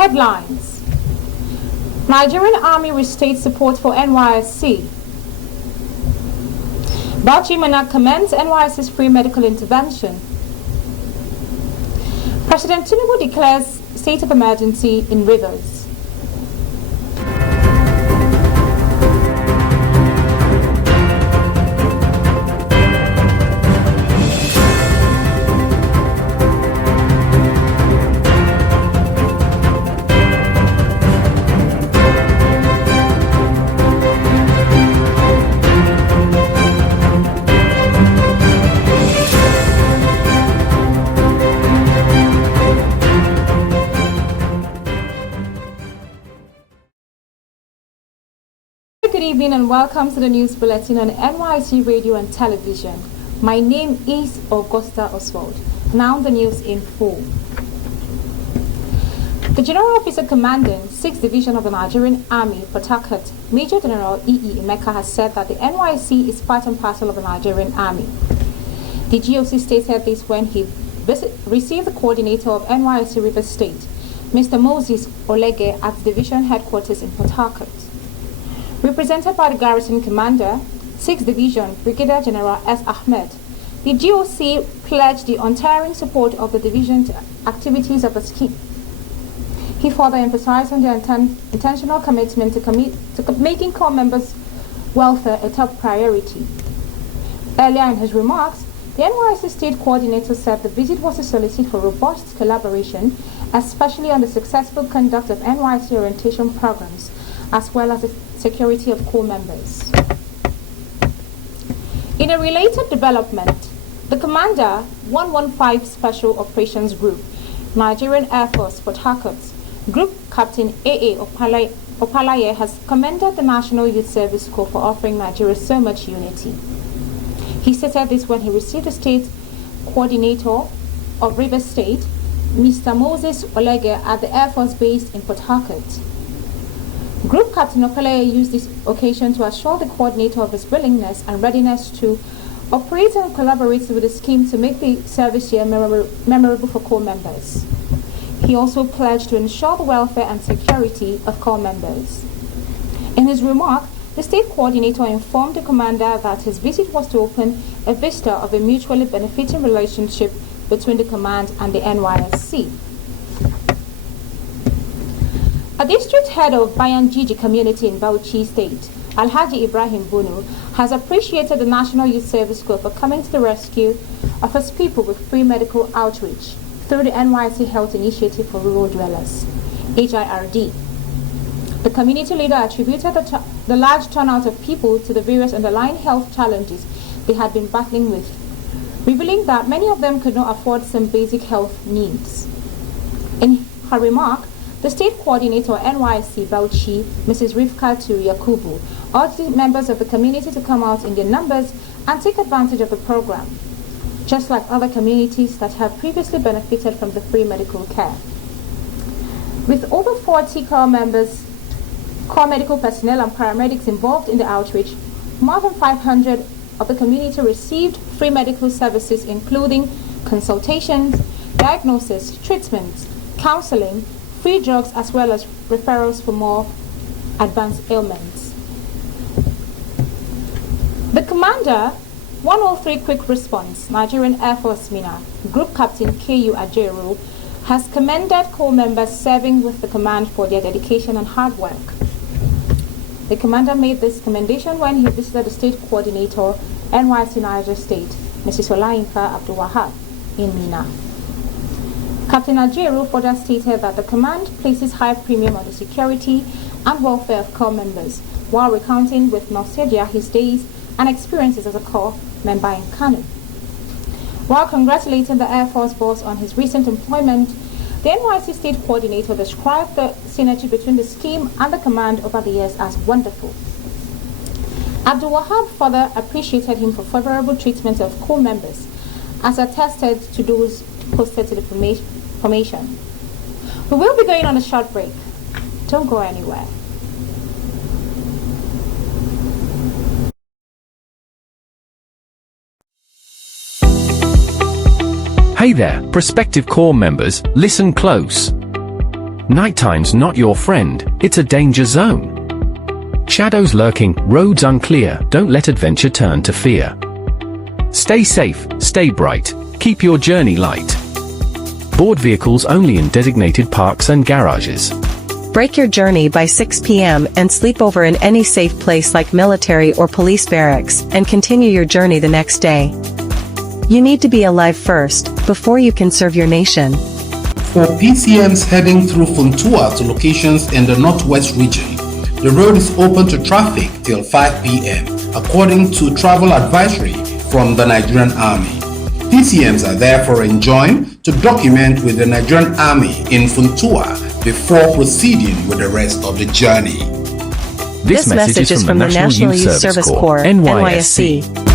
Headlines: Nigerian Army restates support for NYSC. Bauchi Monarch commends NYSC's free medical intervention. President Tinubu declares state of emergency in Rivers. Good evening and welcome to the news bulletin on NYSC Radio and Television. My name is Augusta Oswald. Now the news in full. The General Officer Commanding 6th Division of the Nigerian Army, Port Harcourt, Major General E.E. Emeka, has said that the NYSC is part and parcel of the Nigerian Army. The GOC stated this when he received the coordinator of NYSC River State, Mr. Moses Olege, at the division headquarters in Port Harcourt. Represented by the Garrison Commander, 6th Division, Brigadier General S. Ahmed, the GOC pledged the untiring support of the division to activities of the scheme. He further emphasized on their intentional commitment to making corps members' welfare a top priority. Earlier in his remarks, the NYSC State Coordinator said the visit was to solicit for robust collaboration, especially on the successful conduct of NYSC orientation programs, as well as the security of corps members. In a related development, the Commander 115 Special Operations Group, Nigerian Air Force, Port Harcourt, Group Captain A.A. Opalaye has commended the National Youth Service Corps for offering Nigeria so much unity. He stated this when he received the State Coordinator of River State, Mr. Moses Olege, at the Air Force Base in Port Harcourt. Group Captain Opalaye used this occasion to assure the coordinator of his willingness and readiness to operate and collaborate with the scheme to make the service year memorable for corps members. He also pledged to ensure the welfare and security of corps members. In his remark, the state coordinator informed the commander that his visit was to open a vista of a mutually benefiting relationship between the command and the NYSC. A district head of Bayanjiji community in Bauchi State, Alhaji Ibrahim Bunu, has appreciated the National Youth Service Corps for coming to the rescue of his people with free medical outreach through the NYSC Health Initiative for Rural Dwellers, HIRD. The community leader attributed the large turnout of people to the various underlying health challenges they had been battling with, revealing that many of them could not afford some basic health needs. In her remark, the state coordinator of NYSC Bauchi, Mrs. Rifkatu Yakubu, urged the members of the community to come out in their numbers and take advantage of the program, just like other communities that have previously benefited from the free medical care. With over 40 corps members, corps medical personnel and paramedics involved in the outreach, more than 500 of the community received free medical services including consultations, diagnosis, treatments, counseling, free drugs, as well as referrals for more advanced ailments. The Commander 103 Quick Response, Nigerian Air Force Mina, Group Captain K.U. Ajeru, has commended corps members serving with the command for their dedication and hard work. The commander made this commendation when he visited the state coordinator, NYSC Niger State, Mrs. Olayinka Abdul Wahab, in Mina. Captain Ajeru further stated that the command places high premium on the security and welfare of corps members, while recounting with nostalgia his days and experiences as a corps member in Kano. While congratulating the Air Force boss on his recent employment, the NYSC State Coordinator described the synergy between the scheme and the command over the years as wonderful. Abdul Wahab further appreciated him for favorable treatment of corps members, as attested to those posted to the formation. We will be going on a short break. Don't go anywhere. Hey there, prospective corps members, listen close. Nighttime's not your friend, it's a danger zone. Shadows lurking, roads unclear, don't let adventure turn to fear. Stay safe, stay bright, keep your journey light. Board vehicles only in designated parks and garages. Break your journey by 6 p.m. and sleep over in any safe place like military or police barracks, and continue your journey the next day. You need to be alive first, before you can serve your nation. For PCMs heading through Funtua to locations in the Northwest region, the road is open to traffic till 5 p.m. according to travel advisory from the Nigerian Army. PCMs are therefore enjoined to document with the Nigerian Army in Funtua before proceeding with the rest of the journey. This message is from the National Youth Service Corps, NYSC.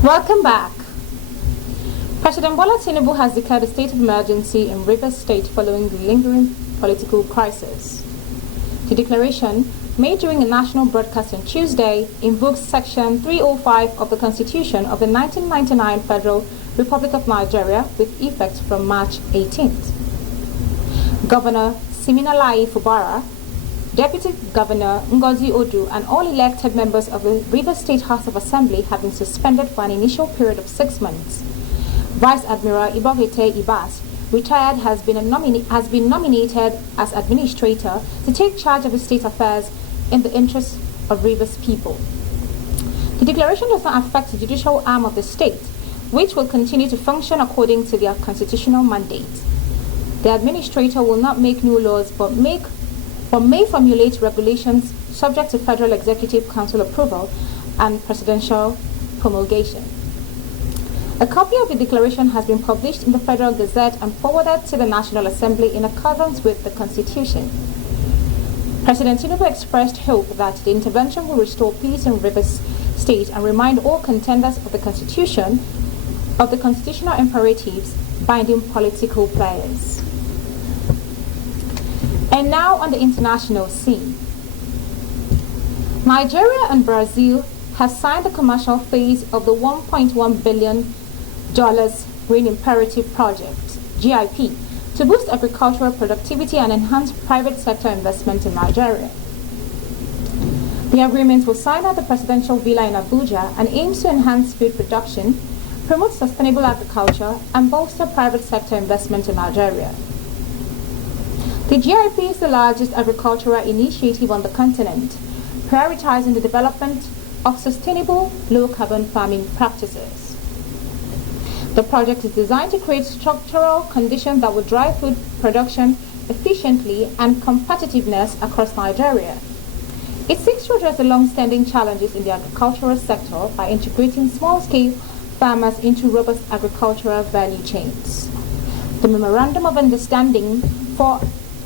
Welcome back. President Bola Tinubu has declared a state of emergency in Rivers State following the lingering political crisis. The declaration, made during a national broadcast on Tuesday, invokes Section 305 of the Constitution of the 1999 Federal Republic of Nigeria with effect from March 18th. Governor Siminalayi Fubara, Deputy Governor Ngozi Odu, and all elected members of the Rivers State House of Assembly have been suspended for an initial period of 6 months. Vice Admiral Ibogete Ibas, retired, has been nominated as administrator to take charge of the state affairs in the interest of Rivers people. The declaration does not affect the judicial arm of the state, which will continue to function according to their constitutional mandate. The administrator will not make new laws but may formulate regulations subject to Federal Executive Council approval and presidential promulgation. A copy of the declaration has been published in the Federal Gazette and forwarded to the National Assembly in accordance with the Constitution. President Tinubu expressed hope that the intervention will restore peace in Rivers State and remind all contenders of the Constitution of the constitutional imperatives binding political players. And now on the international scene. Nigeria and Brazil have signed the commercial phase of the $1.1 billion Green Imperative Project, GIP, to boost agricultural productivity and enhance private sector investment in Nigeria. The agreement was signed at the Presidential Villa in Abuja and aims to enhance food production, promote sustainable agriculture, and bolster private sector investment in Nigeria. The GIP is the largest agricultural initiative on the continent, prioritizing the development of sustainable, low-carbon farming practices. The project is designed to create structural conditions that will drive food production efficiently and competitiveness across Nigeria. It seeks to address the long-standing challenges in the agricultural sector by integrating small-scale farmers into robust agricultural value chains. The Memorandum of Understanding for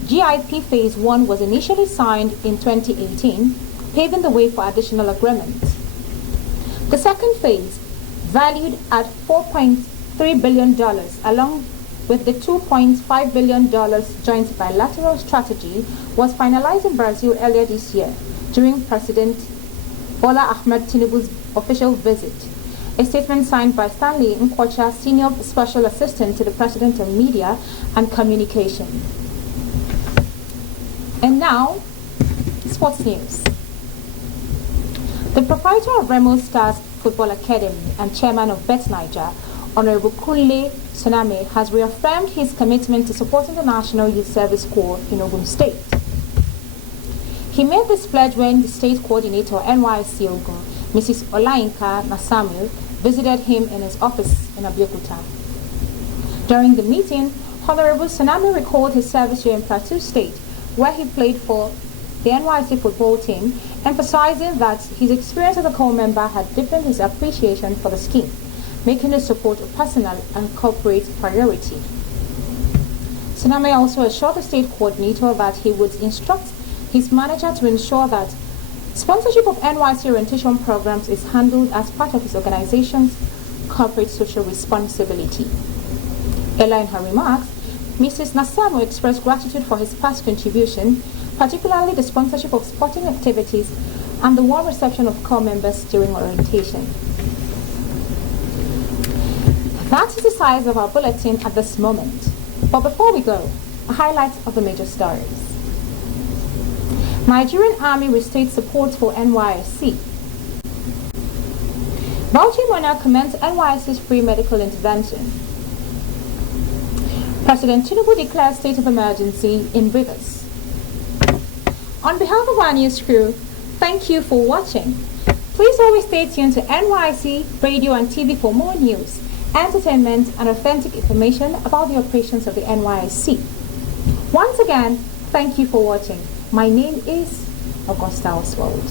GIP Phase 1 was initially signed in 2018, paving the way for additional agreements. The second phase, valued at $4.3 billion, along with the $2.5 billion joint bilateral strategy, was finalized in Brazil earlier this year during President Bola Tinubu's official visit. A statement signed by Stanley Nkwocha, Senior Special Assistant to the President of Media and Communication. And now, sports news. The proprietor of Remo Stars Football Academy and chairman of Bet Niger, Honorable Kunle Tsunami, has reaffirmed his commitment to supporting the National Youth Service Corps in Ogun State. He made this pledge when the state coordinator NYSC Ogun, Mrs. Olayinka Nasamu, visited him in his office in Abeokuta. During the meeting, Honorable Tsunami recalled his service year in Plateau State, where he played for the NYSC football team, emphasizing that his experience as a corps member had deepened his appreciation for the scheme, making his support a personal and corporate priority. Tsunami also assured the state coordinator that he would instruct his manager to ensure that sponsorship of NYSC orientation programs is handled as part of his organization's corporate social responsibility. Earlier in her remarks, Mrs. Nasamu expressed gratitude for his past contribution, particularly the sponsorship of sporting activities and the warm reception of corps members during orientation. That is the size of our bulletin at this moment. But before we go, a highlight of the major stories. Nigerian Army restates support for NYSC. Bauchi Monarch commends NYSC's free medical intervention. President Tinubu declares state of emergency in Rivers. On behalf of our news crew, thank you for watching. Please always stay tuned to NYSC Radio and TV for more news, entertainment, and authentic information about the operations of the NYSC. Once again, thank you for watching. My name is Augusta Oswald.